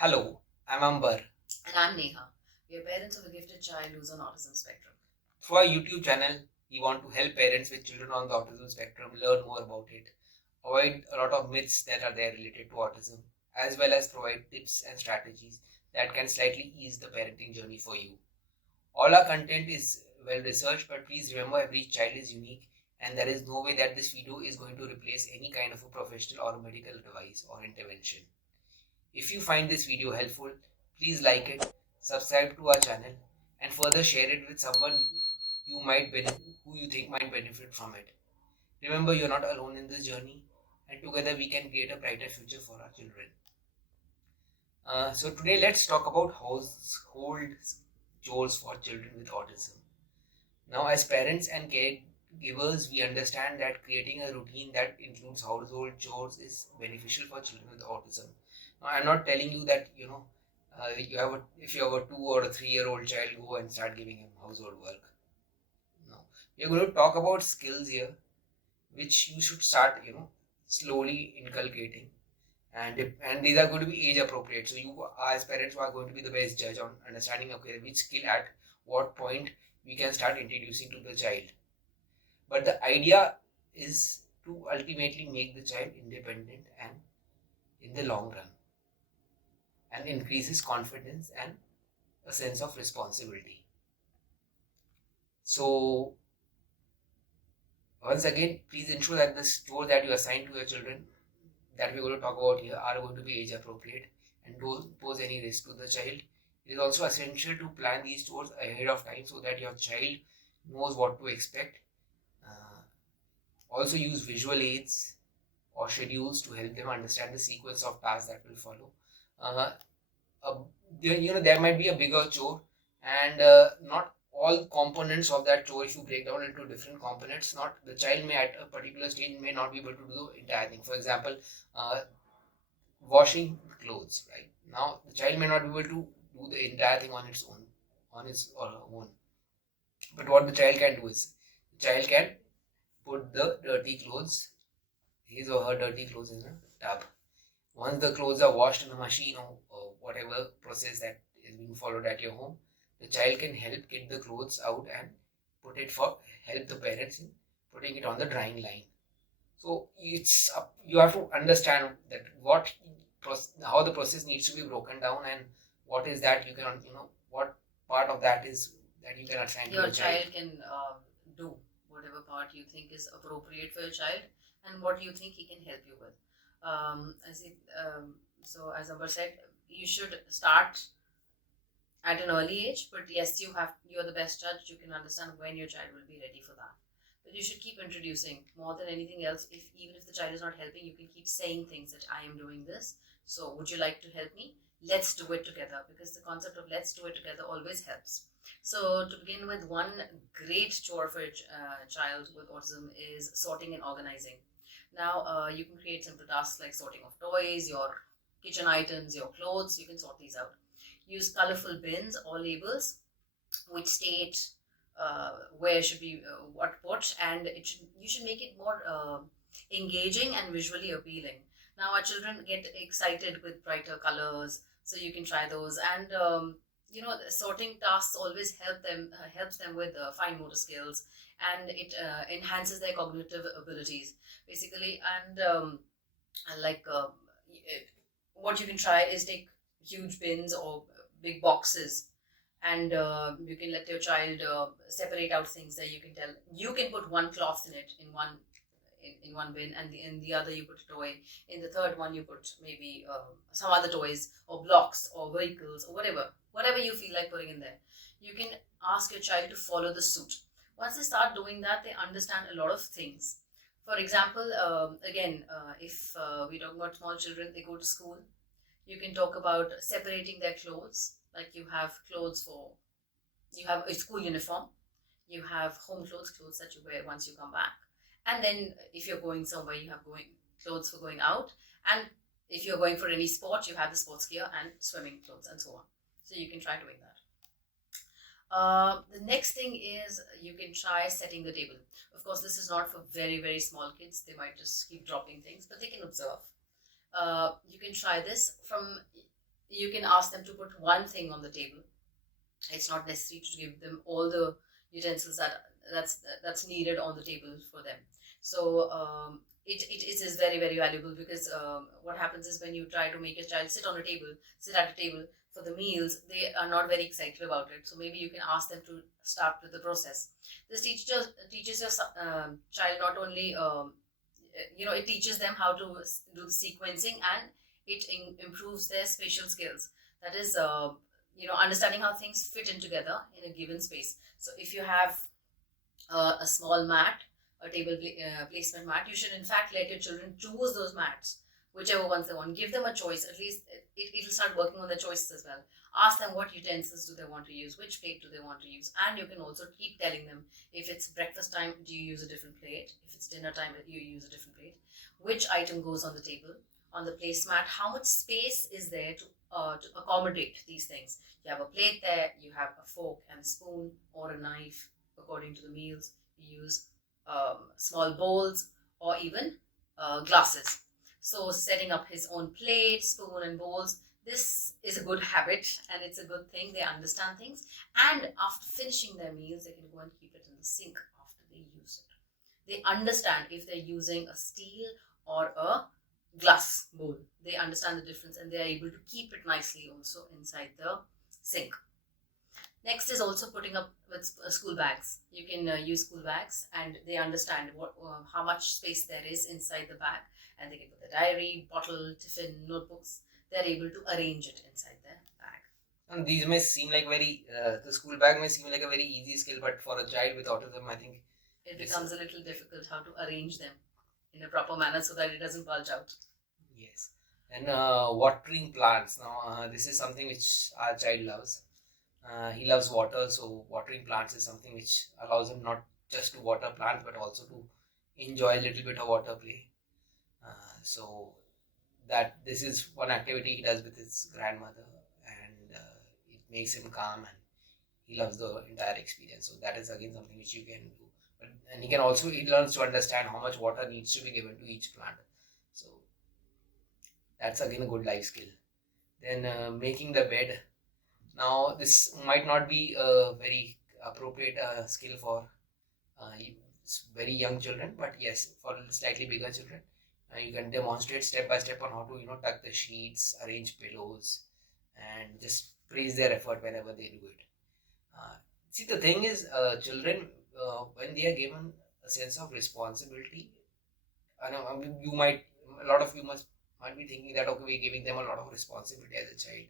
Hello, I'm Amber. And I'm Neha. We are parents of a gifted child who's on autism spectrum. Through our YouTube channel, we want to help parents with children on the autism spectrum learn more about it, avoid a lot of myths that are there related to autism, as well as provide tips and strategies that can slightly ease the parenting journey for you. All our content is well researched, but please remember every child is unique and there is no way that this video is going to replace any kind of a professional or a medical device or intervention. If you find this video helpful, please like it, subscribe to our channel, and further share it with someone who you think might benefit from it. Remember, you're not alone in this journey, and together we can create a brighter future for our children. So today, let's talk about household chores for children with autism. Now, as parents and caregivers, we understand that creating a routine that includes household chores is beneficial for children with autism. Now, I'm not telling you that if you have a 2 or a 3-year-old child, go and start giving him household work. No, we're going to talk about skills here, which you should start slowly inculcating, and these are going to be age appropriate. So you, as parents, are going to be the best judge on understanding which skill at what point we can start introducing to the child. But the idea is to ultimately make the child independent and in the long run, and increases confidence and a sense of responsibility. So once again, please ensure that the chores that you assign to your children that we're going to talk about here are going to be age appropriate and don't pose any risk to the child. It is also essential to plan these chores ahead of time so that your child knows what to expect. Also use visual aids or schedules to help them understand the sequence of tasks that will follow. Uh, there might be a bigger chore, and not all components of that chore, if you break down into different components, not the child may at a particular stage may not be able to do the entire thing. For example, uh, washing clothes, right? Now the child may not be able to do the entire thing on his or her own. But what the child can do is, the child can put the dirty clothes, his or her dirty clothes, in a tub. Once the clothes are washed in a machine or whatever process that is being followed at your home, the child can help get the clothes out and help the parents in putting it on the drying line. So you have to understand that how the process needs to be broken down, and what is that you can what part of that is that you can assign to Your the child. child can do whatever part you think is appropriate for your child and what you think he can help you with. As it, so as Amber said, you should start at an early age, but yes, you're the best judge. You can understand when your child will be ready for that. But you should keep introducing more than anything else. Even if the child is not helping, you can keep saying things that I am doing this. So would you like to help me? Let's do it together, because the concept of let's do it together always helps. So to begin with, one great chore for a child with autism is sorting and organizing. Now you can create simple tasks like sorting of toys, your kitchen items, your clothes. You can sort these out. Use colorful bins or labels which state where should be what put, and you should make it more engaging and visually appealing. Now our children get excited with brighter colors, so you can try those. And sorting tasks always helps them with fine motor skills, and it enhances their cognitive abilities basically. And like what you can try is take huge bins or big boxes, and you can let your child separate out things. That you can put one cloth in it, in one bin, and in the other you put a toy. In the third one you put maybe some other toys or blocks or vehicles or whatever you feel like putting in there. You can ask your child to follow the suit. Once they start doing that, they understand a lot of things. For example, again, if we talk about small children, they go to school, you can talk about separating their clothes. Like you have a school uniform, you have home clothes that you wear once you come back, and then if you're going somewhere, you have clothes for going out, and if you're going for any sport, you have the sports gear and swimming clothes and so on. So you can try doing that. The next thing is you can try setting the table. Of course, this is not for very, very small kids. They might just keep dropping things, but they can observe. You can try this from you can ask them to put one thing on the table. It's not necessary to give them all the utensils that's needed on the table for them. So it is very, very valuable, because what happens is, when you try to make a child sit at a table for the meals, they are not very excited about it. So maybe you can ask them to start with the process. This teaches your child not only it teaches them how to do the sequencing, and it improves their spatial skills. That is understanding how things fit in together in a given space. So if you have a small mat, a table placement mat, you should in fact let your children choose those mats, whichever ones they want. Give them a choice. At least it'll start working on their choices as well. Ask them what utensils do they want to use, which plate do they want to use, and you can also keep telling them, if it's breakfast time, do you use a different plate? If it's dinner time, you use a different plate. Which item goes on the table, on the placemat? How much space is there to accommodate these things? You have a plate there, you have a fork and a spoon, or a knife according to the meals. You use small bowls, or even glasses. So setting up his own plate, spoon and bowls, this is a good habit, and it's a good thing. They understand things, and after finishing their meals, they can go and keep it in the sink after they use it. They understand if they're using a steel or a glass bowl. They understand the difference, and they are able to keep it nicely also inside the sink. Next is also putting up with school bags. You can use school bags, and they understand how much space there is inside the bag, and they can put the diary, bottle, tiffin, notebooks. They're able to arrange it inside their bag. And these may seem like the school bag may seem like a very easy skill, but for a child with autism, I think it becomes a little difficult how to arrange them in a proper manner so that it doesn't bulge out. Yes. And watering plants. Now, this is something which our child loves. He loves water, so watering plants is something which allows him not just to water plants, but also to enjoy a little bit of water play. So that this is one activity he does with his grandmother, and it makes him calm, and he loves the entire experience. So that is again something which you can do. And he learns to understand how much water needs to be given to each plant. So that's again a good life skill. Then making the bed. Now this might not be a very appropriate skill for very young children, but yes, for slightly bigger children, you can demonstrate step by step on how to tuck the sheets, arrange pillows, and just praise their effort whenever they do it. See, the thing is, children, when they are given a sense of responsibility, I know a lot of you might be thinking that, okay, we're giving them a lot of responsibility as a child,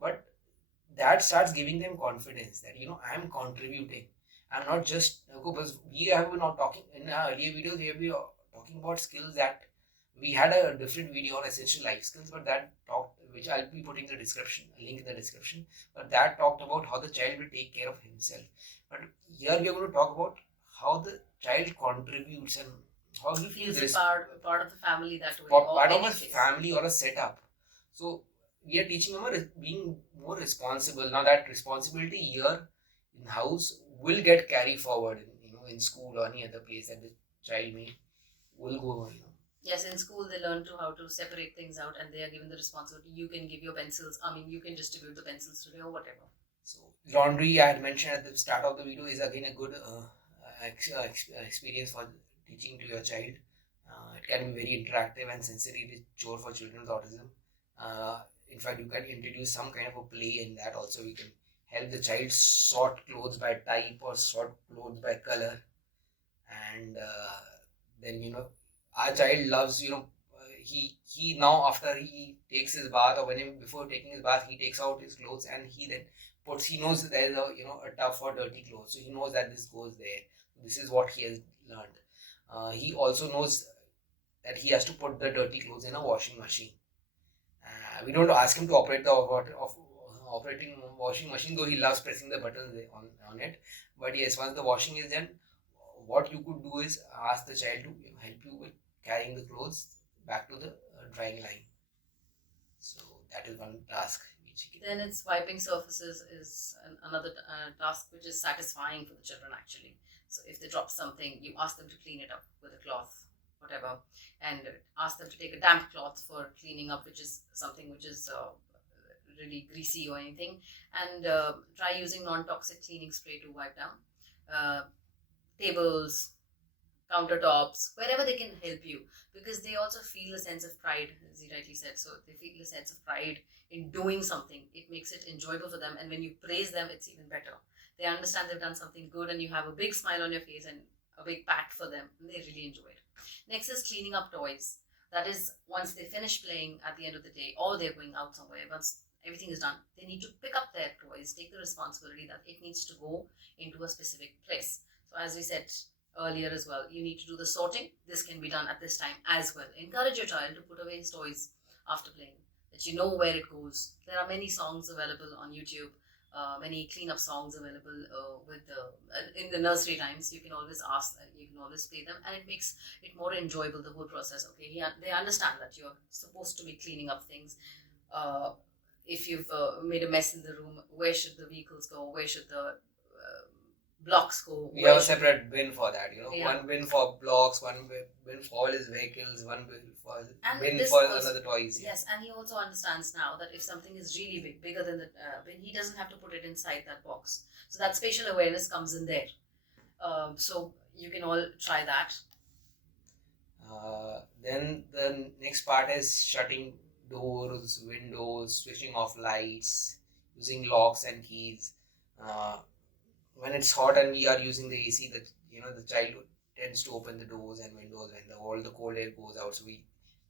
but that starts giving them confidence that I'm contributing. I'm not just because we have been talking in our earlier videos. We have been talking about skills that we had a different video on essential life skills, but that talked, which I'll be putting a link in the description. But that talked about how the child will take care of himself. But here we are going to talk about how the child contributes and how he feels part of the family that way, part of a family or a setup. So we are teaching them being more responsible. Now that responsibility here in house will get carried forward in school or any other place that the child will go. Yes, in school they learn how to separate things out, and they are given the responsibility. You can give your pencils. You can distribute the pencils today or whatever. So laundry, I had mentioned at the start of the video, is again a good experience for teaching to your child. It can be very interactive and sensory chore for children with autism. In fact, you can introduce some kind of a play in that also. We can help the child sort clothes by type or sort clothes by color. And then, our child loves, he now after he takes his bath, or before taking his bath, he takes out his clothes, and he then he knows there is a tub for dirty clothes. So he knows that this goes there. This is what he has learned. He also knows that he has to put the dirty clothes in a washing machine. We don't ask him to operate the operating washing machine, though he loves pressing the buttons on it. But yes, once the washing is done, what you could do is ask the child to help you with carrying the clothes back to the drying line. So that is one task. Then it's wiping surfaces is another task which is satisfying for the children actually. So if they drop something, you ask them to clean it up with a cloth, whatever, and ask them to take a damp cloth for cleaning up, which is something which is really greasy or anything. And try using non-toxic cleaning spray to wipe down tables, countertops, wherever they can help you, because they also feel a sense of pride, as you rightly said. So they feel a sense of pride in doing something. It makes it enjoyable for them, and when you praise them, it's even better. They understand they've done something good, and you have a big smile on your face and a big pat for them, and they really enjoy it. Next is cleaning up toys. That is, once they finish playing at the end of the day, or they're going out somewhere, once everything is done, they need to pick up their toys, take the responsibility that it needs to go into a specific place. So as we said earlier as well, you need to do the sorting. This can be done at this time as well. Encourage your child to put away his toys after playing, that you know where it goes. There are many songs available on YouTube, many cleanup songs available in the nursery times. You can always ask, you can always play them, and it makes it more enjoyable, the whole process. Okay, yeah, they understand that you're supposed to be cleaning up things. If you've made a mess in the room, where should the vehicles go? Where should the blocks go? We have a separate bin for that, Yeah. One bin for blocks, one bin for all his vehicles, one bin for another toys. Yes, and he also understands now that if something is really big, bigger than the bin, he doesn't have to put it inside that box. So that spatial awareness comes in there. So you can all try that. Then the next part is shutting doors, windows, switching off lights, using locks and keys. When it's hot and we are using the AC, the child tends to open the doors and windows when all the cold air goes out. So we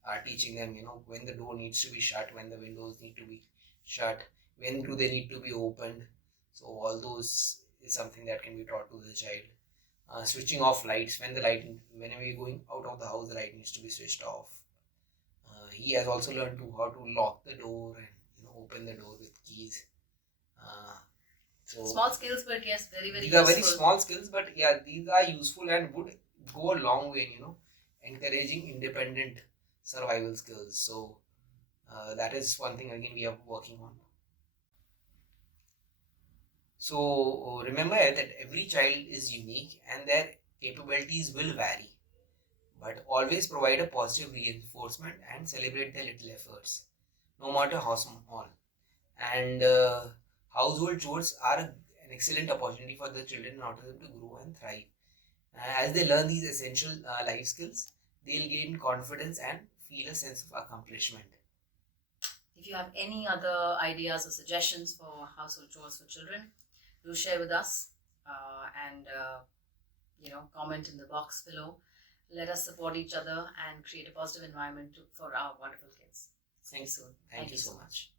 are teaching them, when the door needs to be shut, when the windows need to be shut, when do they need to be opened. So all those is something that can be taught to the child. Switching off lights, whenever you're going out of the house, the light needs to be switched off. He has also learned how to lock the door and open the door with keys. So small skills, but yes, very, very these useful. are very small skills, but yeah, these are useful and would go a long way in encouraging independent survival skills. So that is one thing again we are working on. So remember that every child is unique and their capabilities will vary, but always provide a positive reinforcement and celebrate their little efforts, no matter how small. And household chores are an excellent opportunity for the children in autism to grow and thrive. As they learn these essential life skills, they'll gain confidence and feel a sense of accomplishment. If you have any other ideas or suggestions for household chores for children, do share with us and comment in the box below. Let us support each other and create a positive environment for our wonderful kids. Thank you so much.